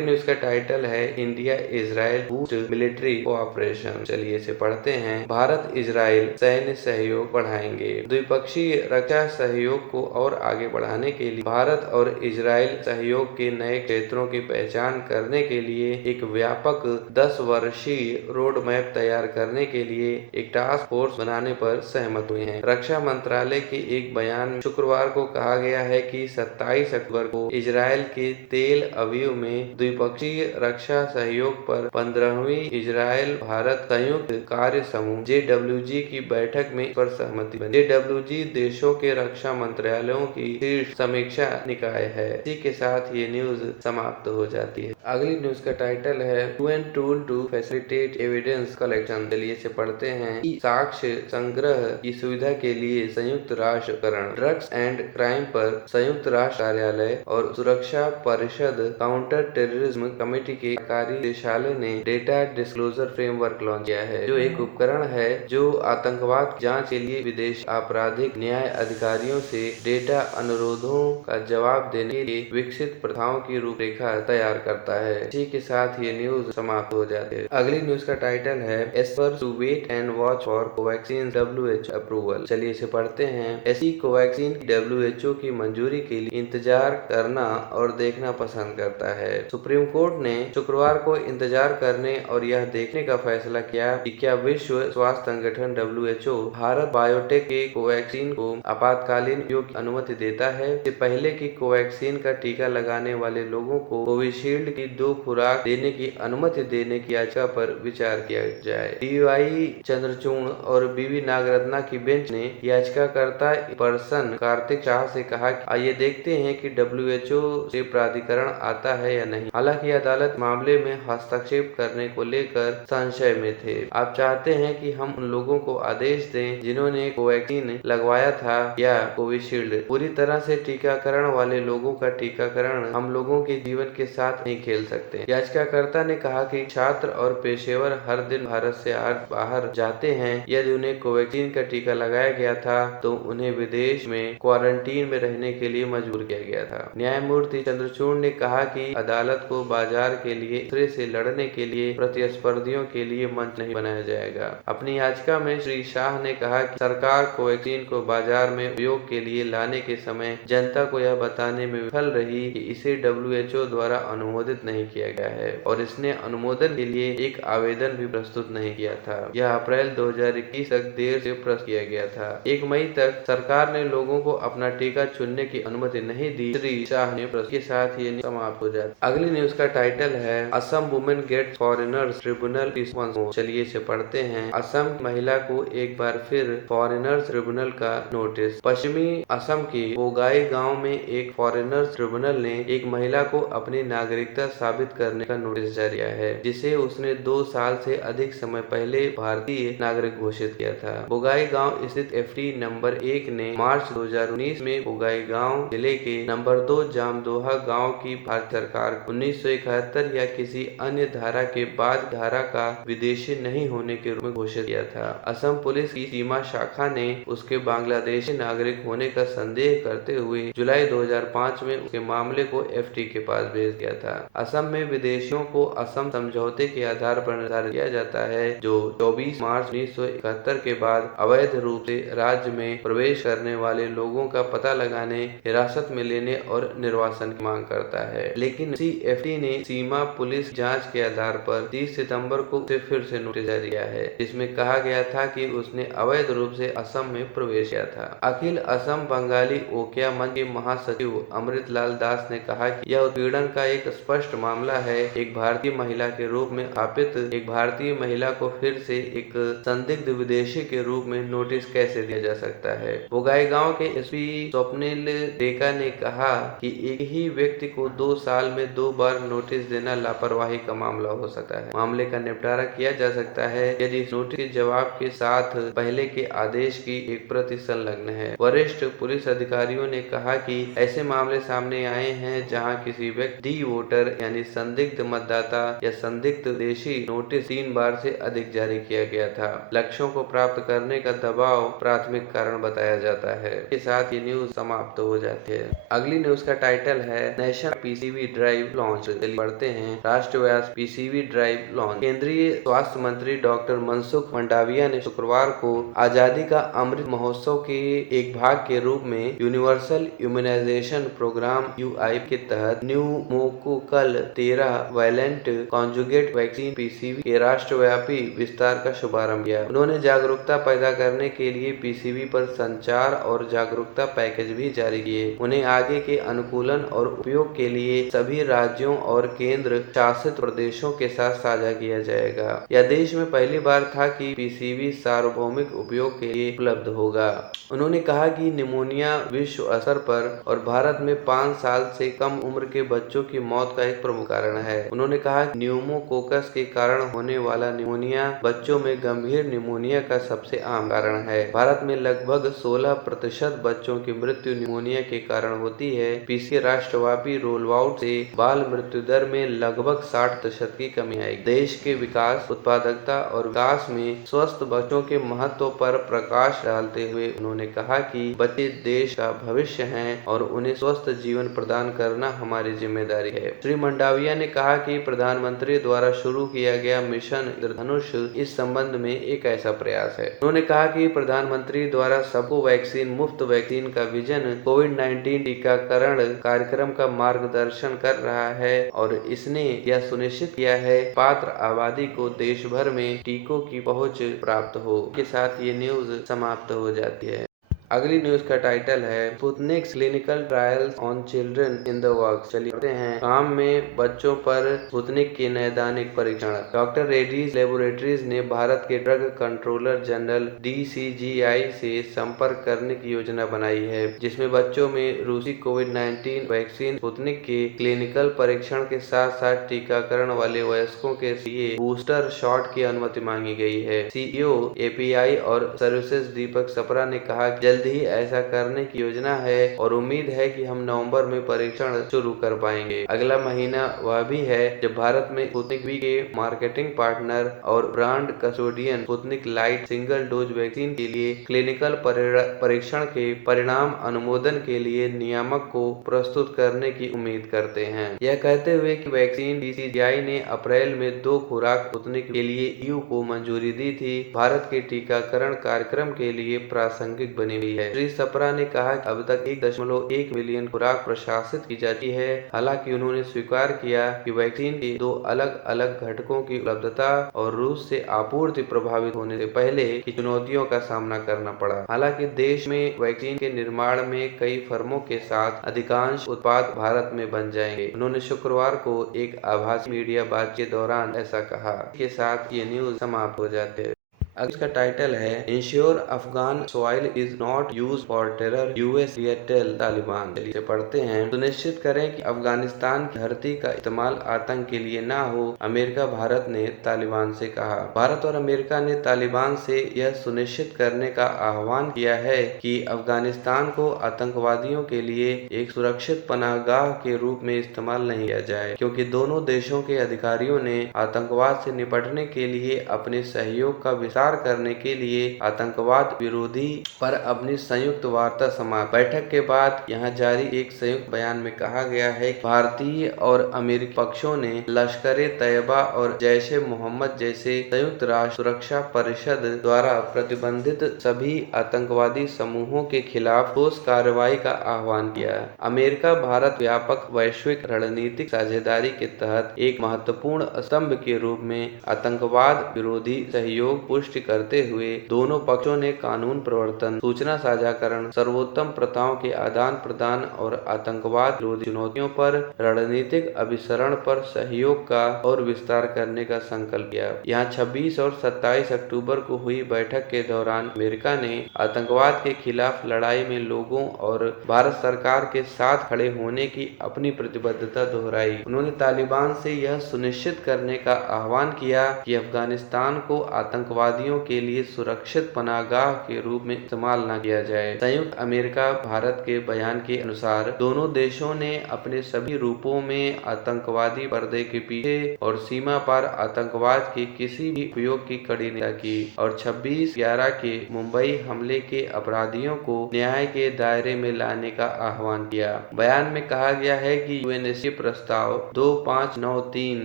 न्यूज का टाइटल है India Israel boost military cooperation. चलिए इसे पढ़ते हैं। भारत इजराइल सैन्य सहयोग बढ़ाएंगे। द्विपक्षीय रक्षा सहयोग को और आगे बढ़ाने के लिए भारत और इजराइल सहयोग के नए क्षेत्रों की पहचान करने के लिए एक व्यापक 10 वर्षीय द्विपक्षीय रोड मैप तैयार करने के लिए एक टास्क फोर्स बनाने पर सहमत हुए हैं। रक्षा मंत्रालय के एक बयान में शुक्रवार को कहा गया है कि 27 अक्टूबर को इजराइल के तेल अवीव में द्विपक्षीय रक्षा सहयोग पर 15वीं इजराइल भारत संयुक्त कार्य समूह JWG की बैठक में इस पर सहमति बनी। JWG देशों के रक्षा मंत्रालयों की शीर्ष समीक्षा निकाय है। इसी के साथ ये न्यूज समाप्त हो जाती है। अगली न्यूज का टाइटल है UN tool to facilitate evidence collection. चलिए इसे पढ़ते हैं। साक्ष्य संग्रह की सुविधा के लिए संयुक्त राष्ट्र उपकरण ड्रग्स एंड क्राइम पर संयुक्त राष्ट्र कार्यालय और सुरक्षा परिषद काउंटर टेररिज्म कमेटी के कार्यकारी निदेशालय ने डेटा डिस्क्लोजर फ्रेमवर्क लॉन्च किया है, जो एक उपकरण है जो आतंकवाद की जांच के लिए विदेशी आपराधिक न्याय अधिकारियों से डेटा अनुरोधों का जवाब देने के लिए विकसित प्रथाओं की रूपरेखा तैयार करता है। इसी के साथ ये न्यूज समाप्त हो जाती है। अगली न्यूज का टाइटल है experts to wait and watch for Covaxin WHO approval. चलिए इसे पढ़ते हैं। ऐसी कोवैक्सीन WHO की मंजूरी के लिए इंतजार करना और देखना पसंद करता है। सुप्रीम कोर्ट ने शुक्रवार को इंतजार करने और यह देखने का फैसला किया कि क्या विश्व स्वास्थ्य संगठन WHO भारत बायोटेक के कोवैक्सीन को आपातकालीन उपयोग की अनुमति देता है। इससे पहले कि कोवैक्सीन का टीका लगाने वाले लोगों को कोविशील्ड की 2 खुराक देने की अनुमति देने की याचिका पर विचार किया जाए। DY चंद्रचूड़ और BV नागरत्ना की बेंच ने याचिकाकर्ता पर्सन कार्तिक शाह से कहा कि आइए देखते हैं कि WHO से प्राधिकरण आता है या नहीं। हालांकि अदालत मामले में हस्तक्षेप करने को लेकर संशय में थे। आप चाहते हैं कि हम उन लोगों को आदेश दें जिन्होंने कोवैक्सीन लगवाया था या कोविशील्ड? पूरी तरह से टीकाकरण वाले लोगों का टीकाकरण हम लोगों के जीवन के साथ नहीं खेल सकते। याचिकाकर्ता ने कहा कि छात्र और पेशेवर हर दिन भारत से बाहर जाते हैं। यदि उन्हें कोवैक्सीन का टीका लगाया गया था तो उन्हें विदेश में क्वारंटीन में रहने के लिए मजबूर किया गया था। न्यायमूर्ति चंद्रचूड़ ने कहा कि अदालत को बाजार के लिए दूसरे से लड़ने के लिए प्रतिस्पर्धियों के लिए मंच नहीं बनाया जाएगा। अपनी याचिका में श्री शाह ने कहा कि सरकार कोवैक्सीन को बाजार में उपयोग के लिए लाने के समय जनता को यह बताने में विफल रही कि इसे WHO द्वारा अनुमोदित नहीं किया गया है और इसने अनुमोदन के लिए एक आवेदन भी प्रस्तुत नहीं किया था। यह अप्रैल 2021 तक देर से प्रस्तुत किया गया था। 1 मई तक सरकार ने लोगों को अपना टीका चुनने की अनुमति नहीं दी। श्री शाह ने के साथ ये समाप्त हो जाता। अगली न्यूज का टाइटल है Assam women get foreigners tribunal response. चलिए इसे पढ़ते हैं। असम की महिला को एक बार फिर फॉरेनर्स ट्रिब्यूनल का नोटिस। पश्चिमी असम के बोगाई गांव में एक फॉरेनर्स ट्रिब्यूनल ने एक महिला को अपनी नागरिकता साबित करने का नोटिस जारी किया है, जिसे उसने 2 साल से अधिक समय पहले भारतीय नागरिक घोषित किया था। बोगाई गांव स्थित FT नंबर 1 ने मार्च 2019 में बोगाई गांव जिले के नंबर 2 जामदोहा गांव की भारत सरकार 1971 या किसी अन्य धारा के बाद धारा का विदेशी नहीं होने के रूप में घोषित किया था। असम पुलिस की सीमा शाखा ने उसके बांग्लादेशी नागरिक होने का संदेह करते हुए जुलाई 2005 में उसके मामले को FT के पास भेज दिया था। असम में विदेशियों को असम समझौते के आधार पर निर्धारित किया जाता है, जो 24 मार्च 1971 के बाद अवैध रूप से राज्य में प्रवेश करने वाले लोगों का पता लगाने, हिरासत में लेने और निर्वासन की मांग करता है। लेकिन FT ने सीमा पुलिस जांच के आधार पर 30 सितंबर को उसे फिर से नोटिस जारी किया है, जिसमें कहा गया था कि उसने अवैध रूप से असम में प्रवेश किया था। अखिल असम बंगाली ओकिया मंच के महासचिव अमृतलाल दास ने कहा कि यह उत्पीड़न का एक स्पष्ट मामला है। एक भारतीय महिला के रूप में स्थापित एक भारतीय महिला को फिर से एक संदिग्ध विदेशी के रूप में नोटिस कैसे दिया जा सकता है। बोगाई गांव के SP स्वप्निल डेका ने कहा कि एक ही व्यक्ति को 2 साल में 2 बार नोटिस देना लापरवाही का मामला हो सकता है। मामले का निपटारा किया जा सकता है यदि नोटिस के जवाब के साथ पहले के आदेश की एक प्रति संलग्न है। वरिष्ठ पुलिस अधिकारियों ने कहा कि ऐसे मामले सामने आए हैं जहां किसी व्यक्ति वोटर यानी संदिग्ध मतदाता या संदिग्ध देशी नोटिस 3 बार से अधिक जारी किया गया था। लक्ष्यों को प्राप्त करने का दबाव प्राथमिक कारण बताया जाता है। के साथ ये न्यूज समाप्त हो जाती है। अगली न्यूज का टाइटल है नेशनल PCV ड्राइव लॉन्च। पढ़ते हैं। राष्ट्रव्यापी PCV ड्राइव लॉन्च। केंद्रीय स्वास्थ्य मंत्री डॉक्टर मनसुख मंडाविया ने शुक्रवार को आजादी का अमृत महोत्सव के एक भाग के रूप में यूनिवर्सल इम्यूनाइजेशन प्रोग्राम UIP के तहत pneumococcal 13 valent conjugate vaccine PCV के राष्ट्रव्यापी विस्तार का शुभारंभ किया। उन्होंने जागरूकता पैदा करने के लिए पीसीवी पर संचार और जागरूकता पैकेज भी जारी किए। उन्हें आगे के अनुकूलन और उपयोग के लिए सभी राज्यों और केंद्र शासित प्रदेशों के साथ साझा किया जाएगा। यह देश में पहली बार था कि पीसीवी सार्वभौमिक उपयोग के लिए उपलब्ध होगा। उन्होंने कहा कि निमोनिया विश्व स्तर पर और भारत में 5 साल से कम उम्र के बच्चों की मौत का एक प्रमुख कारण है। उन्होंने कहा कि न्यूमोकोकस के कारण होने वाला निमोनिया बच्चों में गंभीर निमोनिया का सबसे आम कारण है। भारत में लगभग 16% बच्चों की मृत्यु निमोनिया के कारण होती है। पीसीवी राष्ट्रव्यापी रोल आउट से बाल मृत्यु दर में लगभग 60% की कमी आई। देश के विकास, उत्पादकता और विकास में स्वस्थ बच्चों के महत्व पर प्रकाश डालते हुए उन्होंने कहा कि बच्चे देश का भविष्य हैं और उन्हें स्वस्थ जीवन प्रदान करना हमारी जिम्मेदारी है। श्री मंडाविया ने कहा कि प्रधानमंत्री द्वारा शुरू किया गया मिशन इंद्रधनुष इस संबंध में एक ऐसा प्रयास है। उन्होंने कहा कि प्रधानमंत्री द्वारा सबको वैक्सीन मुफ्त वैक्सीन का विजन कोविड-19 टीकाकरण कार्यक्रम का मार्गदर्शन कर रहा है और इसने यह सुनिश्चित किया है पात्र आबादी को देश भर में टीकों की पहुंच प्राप्त हो। के साथ ये न्यूज समाप्त हो जाती है। अगली न्यूज का टाइटल है Sputnik clinical trials on children in the works. चलिए पढ़ते हैं। काम में बच्चों पर स्पुतनिक के नैदानिक परीक्षण। डॉक्टर रेड्डीज लेबोरेटरीज ने भारत के ड्रग कंट्रोलर जनरल DCGI से संपर्क करने की योजना बनाई है, जिसमें बच्चों में रूसी कोविड-19 वैक्सीन स्पुतनिक के क्लिनिकल परीक्षण के साथ साथ टीकाकरण वाले वयस्कों के लिए बूस्टर शॉट की अनुमति मांगी गई है। CEO API और सर्विसेज दीपक सप्रा ने कहा जल्द ही ऐसा करने की योजना है और उम्मीद है कि हम नवंबर में परीक्षण शुरू कर पाएंगे। अगला महीना वह भी है जब भारत में स्पुतनिक वी के मार्केटिंग पार्टनर और brand custodian Sputnik light single dose vaccine के लिए क्लिनिकल परीक्षण के परिणाम अनुमोदन के लिए नियामक को प्रस्तुत करने की उम्मीद करते हैं। यह कहते हुए कि वैक्सीन DCGI ने अप्रैल में 2 खुराक स्पुतनिक के लिए EU को मंजूरी दी थी, भारत के टीकाकरण कार्यक्रम के लिए प्रासंगिक बनी हुई है। श्री सप्रा ने कहा कि अब तक 1.1 मिलियन खुराक प्रशासित की जाती है। हालांकि उन्होंने स्वीकार किया कि वैक्सीन के 2 अलग अलग घटकों की उपलब्धता और रूस से आपूर्ति प्रभावित होने से पहले की चुनौतियों का सामना करना पड़ा। हालांकि देश में वैक्सीन के निर्माण में कई फर्मों के साथ अधिकांश उत्पाद भारत में बन जाएंगे। उन्होंने शुक्रवार को एक आभासी मीडिया बातचीत के दौरान ऐसा कहा। के साथ ये न्यूज समाप्त हो जाते हैं। इसका टाइटल है ensure Afghan soil is not use for terror US Airtel Taliban. चलिए पढ़ते हैं। सुनिश्चित करें कि अफगानिस्तान की धरती का इस्तेमाल आतंक के लिए ना हो, अमेरिका भारत ने तालिबान से कहा। भारत और अमेरिका ने तालिबान से यह सुनिश्चित करने का आह्वान किया है कि अफगानिस्तान को आतंकवादियों के लिए एक सुरक्षित पनाहगाह के रूप में इस्तेमाल नहीं किया जाए, क्योंकि दोनों देशों के अधिकारियों ने आतंकवाद से निपटने के लिए अपने सहयोग का विस्तार करने के लिए आतंकवाद विरोधी पर अपनी संयुक्त वार्ता समाप्त। बैठक के बाद यहां जारी एक संयुक्त बयान में कहा गया है कि भारतीय और अमेरिकी पक्षों ने लश्कर-ए-तैयबा और जैश-ए-मोहम्मद जैसे संयुक्त राष्ट्र सुरक्षा परिषद द्वारा प्रतिबंधित सभी आतंकवादी समूहों के खिलाफ ठोस कार्रवाई का आह्वान किया। अमेरिका भारत व्यापक वैश्विक रणनीतिक साझेदारी के तहत एक महत्वपूर्ण स्तंभ के रूप में आतंकवाद विरोधी सहयोग पुष्टि करते हुए दोनों पक्षों ने कानून प्रवर्तन, सूचना साझाकरण, सर्वोत्तम प्रथाओं के आदान प्रदान और आतंकवाद विरोधी चुनौतियों पर रणनीतिक अभिसरण पर सहयोग का और विस्तार करने का संकल्प किया। यहाँ 26 और 27 अक्टूबर को हुई बैठक के दौरान अमेरिका ने आतंकवाद के खिलाफ लड़ाई में लोगों और भारत सरकार के साथ खड़े होने की अपनी प्रतिबद्धता दोहराई। उन्होंने तालिबान से यह सुनिश्चित करने का आह्वान किया कि अफगानिस्तान को आतंकवादियों के लिए सुरक्षित पनाहगाह के रूप में इस्तेमाल न किया जाए। संयुक्त अमेरिका भारत के बयान के अनुसार दोनों देशों ने अपने सभी रूपों में आतंकवादी पर्दे के पीछे और सीमा पार आतंकवाद के किसी भी उपयोग की कड़ी निंदा की और 26/11 के मुंबई हमले के अपराधियों को न्याय के दायरे में लाने का आह्वान किया। बयान में कहा गया है कि UNSC प्रस्ताव 2593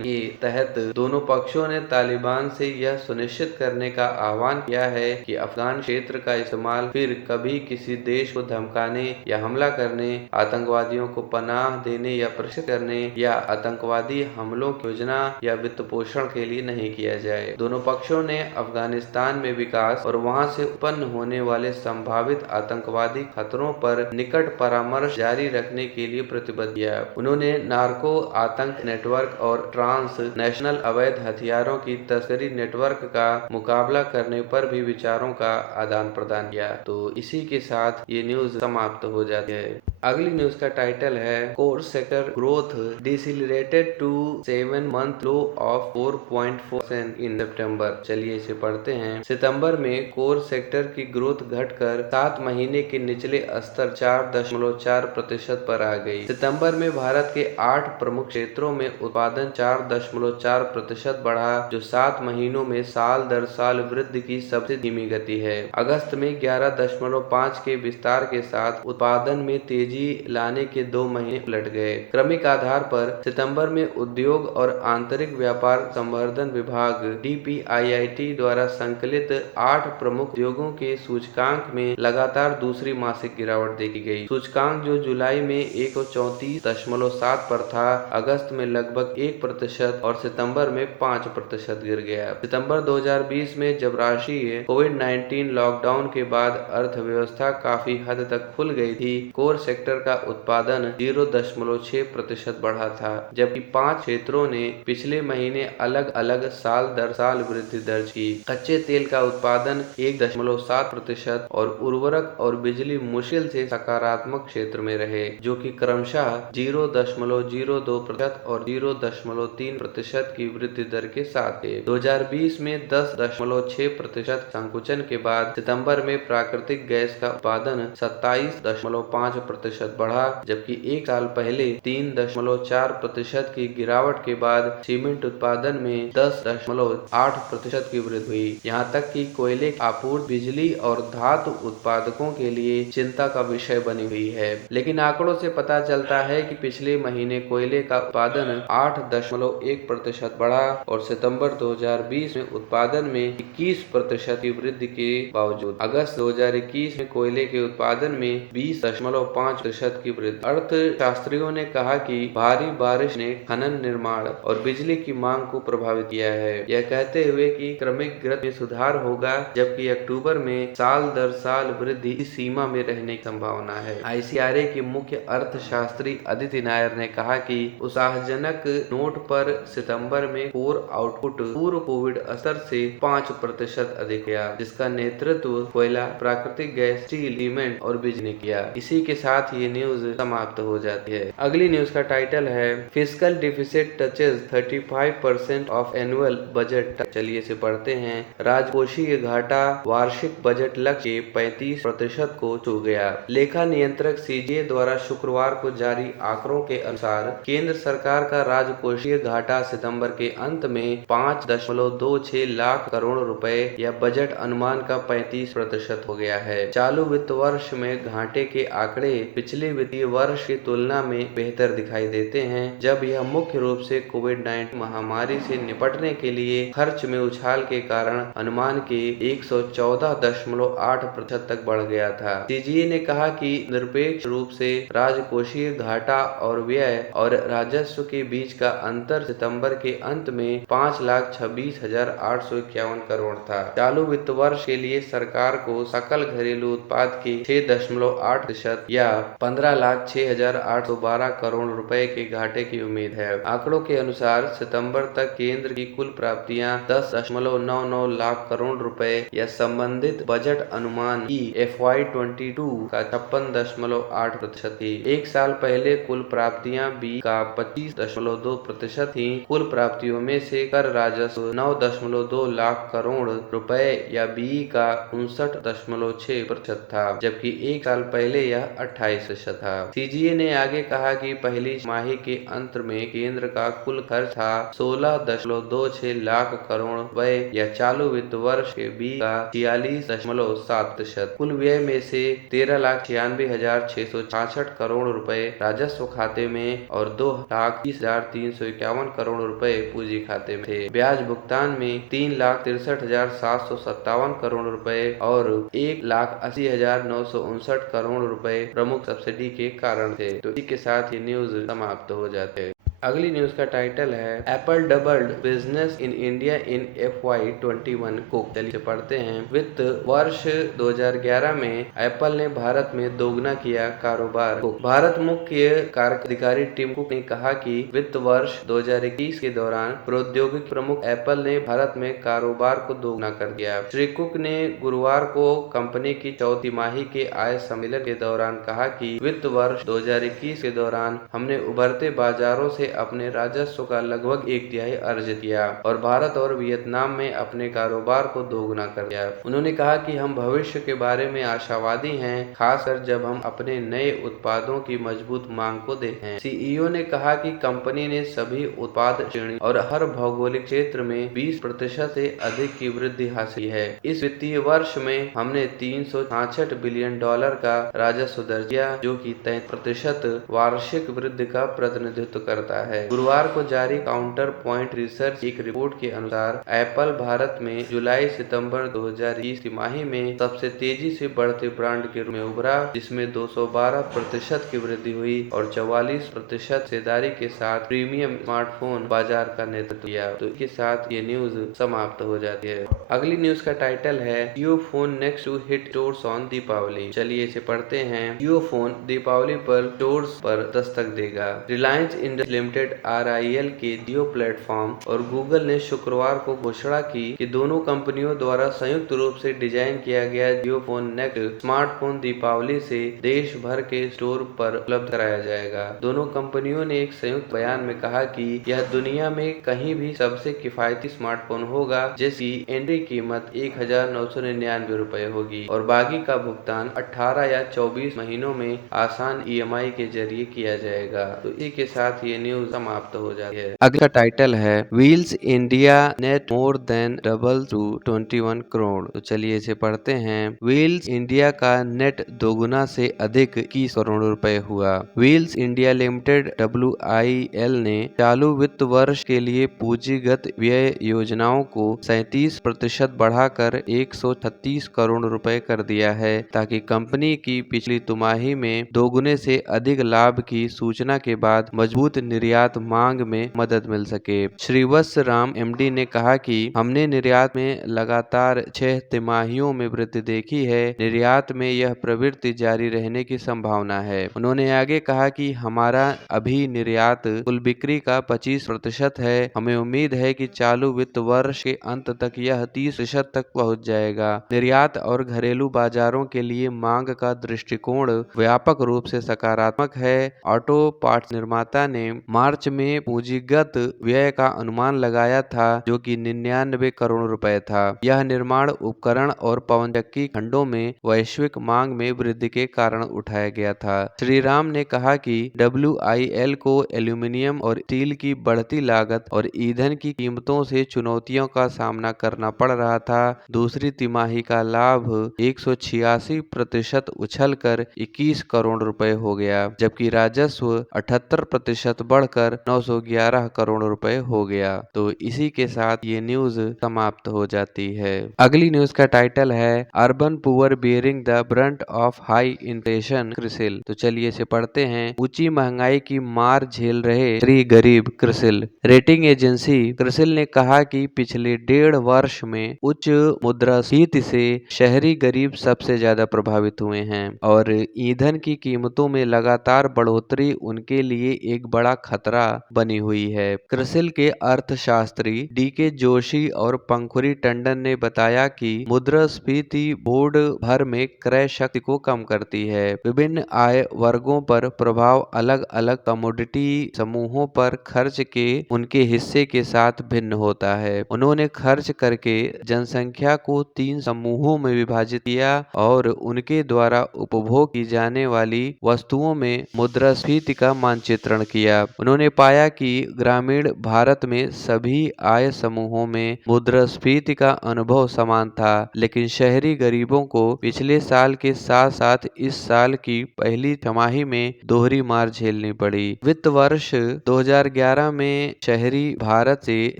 के तहत दोनों पक्षों ने तालिबान से यह सुनिश्चित करने का आह्वान किया है कि अफगान क्षेत्र का इस्तेमाल फिर कभी किसी देश को धमकाने या हमला करने, आतंकवादियों को पनाह देने या प्रशिक्षित करने या आतंकवादी हमलों की योजना या वित्त पोषण के लिए नहीं किया जाए। दोनों पक्षों ने अफगानिस्तान में विकास और वहां से उत्पन्न होने वाले संभावित आतंकवादी खतरों पर निकट परामर्श जारी रखने के लिए प्रतिबद्ध किया। उन्होंने नार्को आतंक नेटवर्क और ट्रांस नेशनल अवैध हथियारों की तस्करी नेटवर्क का मुकाबला करने पर भी विचारों का आदान प्रदान किया। तो इसी के साथ ये न्यूज समाप्त हो जाती है। अगली न्यूज का टाइटल है core sector growth decelerated to 7 month low of 4.4% in September. चलिए इसे पढ़ते हैं। सितंबर में कोर सेक्टर की ग्रोथ घटकर 7 महीने के निचले स्तर 4.4% पर आ गई। सितंबर में भारत के 8 प्रमुख क्षेत्रों में उत्पादन 4.4% बढ़ा, जो 7 महीनों में साल दर साल वृद्धि की सबसे धीमी गति है। अगस्त में 11.5 के विस्तार के साथ उत्पादन में तेजी लाने के 2 महीने उलट गए। क्रमिक आधार पर सितंबर में उद्योग और आंतरिक व्यापार संवर्धन विभाग DPIIT द्वारा संकलित 8 प्रमुख उद्योगों के सूचकांक में लगातार दूसरी मासिक गिरावट देखी गई। सूचकांक जो जुलाई में 134.7 पर था, अगस्त में लगभग 1% और सितंबर में 5% गिर गया। सितंबर 2020 में जब राष्ट्रीय कोविड-19 लॉकडाउन के बाद अर्थव्यवस्था काफी हद तक खुल गई थी, कोर सेक्टर का उत्पादन 0.6% बढ़ा था, जबकि 5 क्षेत्रों ने पिछले महीने अलग अलग साल दर साल वृद्धि दर्ज की। कच्चे तेल का उत्पादन 1.7% और उर्वरक और बिजली मुश्किल से सकारात्मक क्षेत्र में रहे, जो कि क्रमशः 0.02% और 0.3% की वृद्धि दर के साथ थे। 2020 में 10.6% संकुचन के बाद सितंबर में प्राकृतिक गैस का उत्पादन 27.5% बढ़ा, जबकि एक साल पहले 3.4% की गिरावट के बाद सीमेंट उत्पादन में 10.8% की वृद्धि हुई। यहाँ तक कि कोयले की आपूर्ति बिजली और धातु उत्पादकों के लिए चिंता का विषय बनी हुई है। लेकिन आंकड़ों से पता चलता है कि पिछले महीने कोयले का उत्पादन 8.1% बढ़ा और सितंबर 2020 में उत्पादन में 21% की वृद्धि के बावजूद अगस्त 2021 में कोयले के उत्पादन में 20.5% की वृद्धि। अर्थशास्त्रियों ने कहा कि भारी बारिश ने खनन, निर्माण और बिजली की मांग को प्रभावित किया है, यह कहते हुए कि क्रमिक वृद्धि में सुधार होगा, जबकि अक्टूबर में साल दर साल वृद्धि इस सीमा में रहने की संभावना है। ICRA के मुख्य अर्थशास्त्री अदिति नायर ने कहा कि उत्साहजनक नोट पर सितंबर में कोर आउटपुट पूर्व कोविड स्तर से 5% अधिक गया, जिसका नेतृत्व कोयला, प्राकृतिक गैस, स्टील, सीमेंट और बिजली ने किया। इसी के साथ ये न्यूज समाप्त हो जाती है। अगली न्यूज का टाइटल है fiscal deficit touches 35% of annual budget. चलिए इसे पढ़ते हैं। राजकोषीय घाटा वार्षिक बजट लक्ष्य के 35% को छू गया। लेखा नियंत्रक CGA द्वारा शुक्रवार को जारी आंकड़ों के अनुसार केंद्र सरकार का राजकोषीय घाटा सितंबर के अंत में 5.26 लाख करोड़ रुपए या बजट अनुमान का 35% हो गया है। चालू वित्त वर्ष में घाटे के आंकड़े पिछले वित्तीय वर्ष की तुलना में बेहतर दिखाई देते हैं, जब यह मुख्य रूप से कोविड-19 महामारी से निपटने के लिए खर्च में उछाल के कारण अनुमान के 114.8% तक बढ़ गया था। CGA ने कहा कि निरपेक्ष रूप से राजकोषीय घाटा और व्यय और राजस्व के बीच का अंतर सितंबर के अंत में 5,26,851 करोड़ था। चालू वित्त वर्ष के लिए सरकार को सकल घरेलू उत्पाद के 6.8% या 15,06,812 करोड़ रुपए के घाटे की उम्मीद है। आंकड़ों के अनुसार सितंबर तक केंद्र की कुल प्राप्तियां 10.99 लाख करोड़ रुपए या संबंधित बजट अनुमान की FY22 का 56.8% थी। एक साल पहले कुल प्राप्तियां B का 25.2% थी। कुल प्राप्तियों में से कर राजस्व 9.2 लाख करोड़ रुपए या BE का 59.6% था, जबकि एक साल पहले यह 28% था। CGA ने आगे कहा कि पहली तिमाही के अंत में केंद्र का कुल खर्च था 16.26 लाख करोड़ रुपए या चालू वित्त वर्ष के B का 46.7%। कुल व्यय में से 13,96,666 करोड़ रुपए राजस्व खाते में और 2,30,351 करोड़ रुपए पूंजी खाते में थे। ब्याज भुगतान में 3,63,000 61,757 करोड़ रुपए और 1,80,959 करोड़ रुपए प्रमुख सब्सिडी के कारण थे। तो इसी के साथ ये न्यूज समाप्त हो जाते हैं। अगली न्यूज का टाइटल है Apple doubled business in India in FY21 को। चलिए पढ़ते हैं। वित्त वर्ष 2011 में एप्पल ने भारत में दोगुना किया कारोबार को। भारत मुख्य कार्यकारी टीम कुक ने कहा कि वित्त वर्ष 2021 के दौरान प्रौद्योगिकी प्रमुख एप्पल ने भारत में कारोबार को दोगुना कर दिया। श्री कुक ने गुरुवार को कंपनी की चौथी तिमाही के आय सम्मेलन के दौरान कहा कि वित्त वर्ष 2021 के दौरान हमने उभरते बाजारों से अपने राजस्व का लगभग 1/3 अर्जित किया और भारत और वियतनाम में अपने कारोबार को दोगुना कर दिया। उन्होंने कहा कि हम भविष्य के बारे में आशावादी हैं, खासकर जब हम अपने नए उत्पादों की मजबूत मांग को देखें। CEO ने कहा कि कंपनी ने सभी उत्पाद श्रेणी और हर भौगोलिक क्षेत्र में 20% से अधिक की वृद्धि हासिल की है। इस वित्तीय वर्ष में हमने $366 बिलियन का राजस्व दर्ज किया, जो कि 33% वार्षिक वृद्धि का प्रतिनिधित्व करता है। गुरुवार को जारी काउंटर पॉइंट रिसर्च एक रिपोर्ट के अनुसार एप्पल भारत में जुलाई-सितंबर 2020 तिमाही में सबसे तेजी से बढ़ते ब्रांड के रूप में उभरा, जिसमें 212% की वृद्धि हुई और 44% हिस्सेदारी के साथ प्रीमियम स्मार्टफोन बाजार का नेतृत्व किया। तो इसके साथ ये न्यूज समाप्त हो जाती है। अगली न्यूज का टाइटल है Jio phone next to hit stores on Deepawali. चलिए इसे पढ़ते हैं। जियो फोन दीपावली पर स्टोर्स पर दस्तक देगा। रिलायंस इंडस्ट्रीज लिमिटेड RIL के जियो प्लेटफॉर्म और गूगल ने शुक्रवार को घोषणा की कि दोनों कंपनियों द्वारा संयुक्त रूप से डिजाइन किया गया जियो फोन नेक्स्ट स्मार्टफोन दीपावली से देश भर के स्टोर पर उपलब्ध कराया जाएगा। दोनों कंपनियों ने एक संयुक्त बयान में कहा कि यह दुनिया में कहीं भी सबसे किफायती स्मार्टफोन होगा, जिसकी एंट्री कीमत 1,999 रुपए होगी और बाकी का भुगतान 18 या 24 महीनों में आसान EMI के जरिए किया जाएगा। तो इसी के साथ ये न्यूज समाप्त हो जाती है। अगला टाइटल है wheels India net more than double two 21 crore. तो चलिए इसे पढ़ते हैं। व्हील्स इंडिया का नेट दोगुना से अधिक 21 करोड़ रुपए हुआ। व्हील्स इंडिया लिमिटेड WIL ने चालू वित्त वर्ष के लिए पूंजीगत व्यय योजनाओं को 37% बढ़ाकर 136 करोड़ रुपए कर दिया है, ताकि कंपनी की पिछली तिमाही में दोगुने से अधिक लाभ की सूचना के बाद मजबूत निर्यात मांग में मदद मिल सके। श्रीवत्स राम MD ने कहा कि हमने निर्यात में लगातार 6 तिमाहियों में वृद्धि देखी है। निर्यात में यह प्रवृत्ति जारी रहने की संभावना है। उन्होंने आगे कहा कि हमारा अभी निर्यात कुल बिक्री का 25% है। हमें उम्मीद है कि चालू वित्त वर्ष के अंत तक यह 30% तक पहुंच जाएगा। निर्यात और घरेलू बाजारों के लिए मांग का दृष्टिकोण व्यापक रूप से सकारात्मक है। ऑटो पार्ट्स निर्माता ने मार्च में पूंजीगत व्यय का अनुमान लगाया था, जो कि 99 करोड़ रुपए था। यह निर्माण उपकरण और पवनचक्की खंडों में वैश्विक मांग में वृद्धि के कारण उठाया गया था। श्री राम ने कहा कि WIL को एल्यूमीनियम और स्टील की बढ़ती लागत और ईंधन की कीमतों से चुनौतियों का सामना करना पड़ रहा था। दूसरी तिमाही का लाभ 186% उछलकर 21 करोड़ रुपए हो गया, जबकि राजस्व 78% बढ़कर 911 करोड़ रुपए हो गया। तो इसी के साथ ये न्यूज समाप्त हो जाती है। अगली न्यूज का टाइटल है urban poor bearing the Brunt of high inflation CRISIL. तो चलिए इसे पढ़ते हैं। ऊंची महंगाई की मार झेल रहे श्री गरीब क्रिसिल। रेटिंग एजेंसी क्रिसिल ने कहा कि पिछले 1.5 वर्ष में उच्च मुद्रास्फीति से शहरी गरीब सबसे ज्यादा प्रभावित हुए हैं और ईंधन की कीमतों में लगातार बढ़ोतरी उनके लिए एक बड़ा खतरा बनी हुई है। क्रिसिल के अर्थशास्त्री DK जोशी और पंखुरी टंडन ने बताया कि मुद्रास्फीति बोर्ड भर में क्रय शक्ति को कम करती है। विभिन्न आय वर्गों पर प्रभाव अलग अलग कमोडिटी समूहों पर खर्च के उनके हिस्से के साथ भिन्न होता है। उन्होंने खर्च करके जनसंख्या को 3 समूहों में विभाजित किया और उनके द्वारा उपभोग की जाने वाली वस्तुओं में मुद्रास्फीति का मानचित्रण किया। उन्होंने पाया कि ग्रामीण भारत में सभी आय समूहों में मुद्रास्फीति का अनुभव समान था, लेकिन शहरी गरीबों को पिछले साल के साथ साथ इस साल की पहली तिमाही में दोहरी मार झेलनी पड़ी। वित्त वर्ष 2011 में शहरी भारत से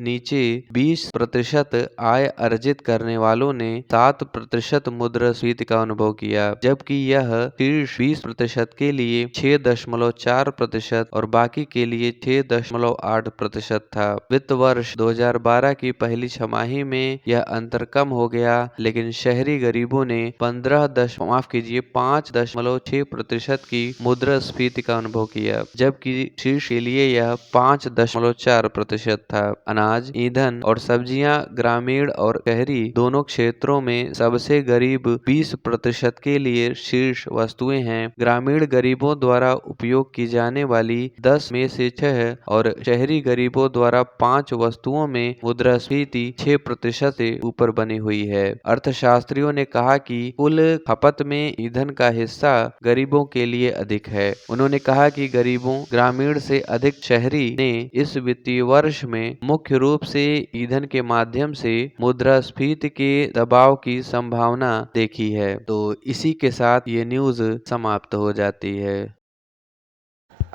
नीचे 20% आय अर्जित करने वालों ने 7% मुद्रास्फीति का अनुभव किया, जबकि यह शीर्ष 20% के लिए 6.4% और बाकी के लिए 6.8% था। वित्त वर्ष 2012 की पहली छमाही में यह अंतर कम हो गया, लेकिन शहरी गरीबों ने 5.6% की मुद्रास्फीति का अनुभव किया, जबकि शीर्ष के लिए यह 5.4% था। अनाज, ईंधन और सब्जियां ग्रामीण और शहरी दोनों क्षेत्रों में सबसे गरीब 20% के लिए शीर्ष वस्तुएं हैं। ग्रामीण गरीबों द्वारा उपयोग की जाने वाली 10 में से 6 और शहरी गरीबों द्वारा 5 वस्तुओं में मुद्रास्फीति 6% से ऊपर बनी हुई है। अर्थशास्त्रियों ने कहा कि कुल खपत में ईंधन का हिस्सा गरीबों के लिए अधिक है। उन्होंने कहा कि गरीबों ग्रामीण से अधिक शहरी ने इस वित्तीय वर्ष में मुख्य रूप से ईंधन के माध्यम से मुद्रास्फीति के दबाव की संभावना देखी है। तो इसी के साथ ये न्यूज समाप्त हो जाती है।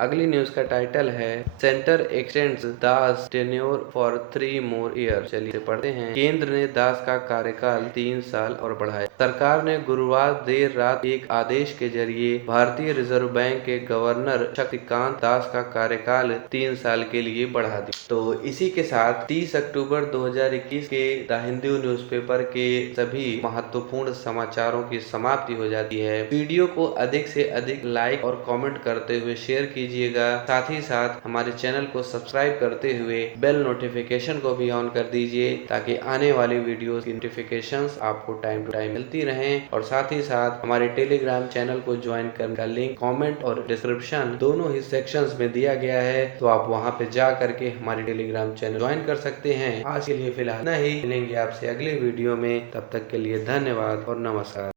अगली न्यूज का टाइटल है centre x tends Das tenure for 3 more year. चलिए पढ़ते हैं। केंद्र ने दास का कार्यकाल 3 साल और बढ़ाया। सरकार ने गुरुवार देर रात एक आदेश के जरिए भारतीय रिजर्व बैंक के गवर्नर शक्तिकांत दास का कार्यकाल 3 साल के लिए बढ़ा दिया। तो इसी के साथ 30 अक्टूबर 2021 के द हिंदू न्यूज़पेपर के सभी महत्वपूर्ण समाचारों की समाप्ति हो जाती है। वीडियो को अधिक से अधिक लाइक और कमेंट करते हुए शेयर कीजिएगा। साथ ही साथ हमारे चैनल को सब्सक्राइब करते हुए बेल नोटिफिकेशन को भी ऑन कर दीजिए, ताकि आने वाली वीडियोस की नोटिफिकेशंस आपको टाइम टू टाइम मिलती रहें। और साथ ही साथ हमारे टेलीग्राम चैनल को ज्वाइन करने का लिंक कमेंट और डिस्क्रिप्शन दोनों ही सेक्शंस में दिया गया है, तो आप वहां पे जा करके हमारे टेलीग्राम चैनल ज्वाइन कर सकते हैं। आज के लिए फिलहाल इतना ही। मिलेंगे आपसे अगले वीडियो में, तब तक के लिए धन्यवाद और नमस्कार।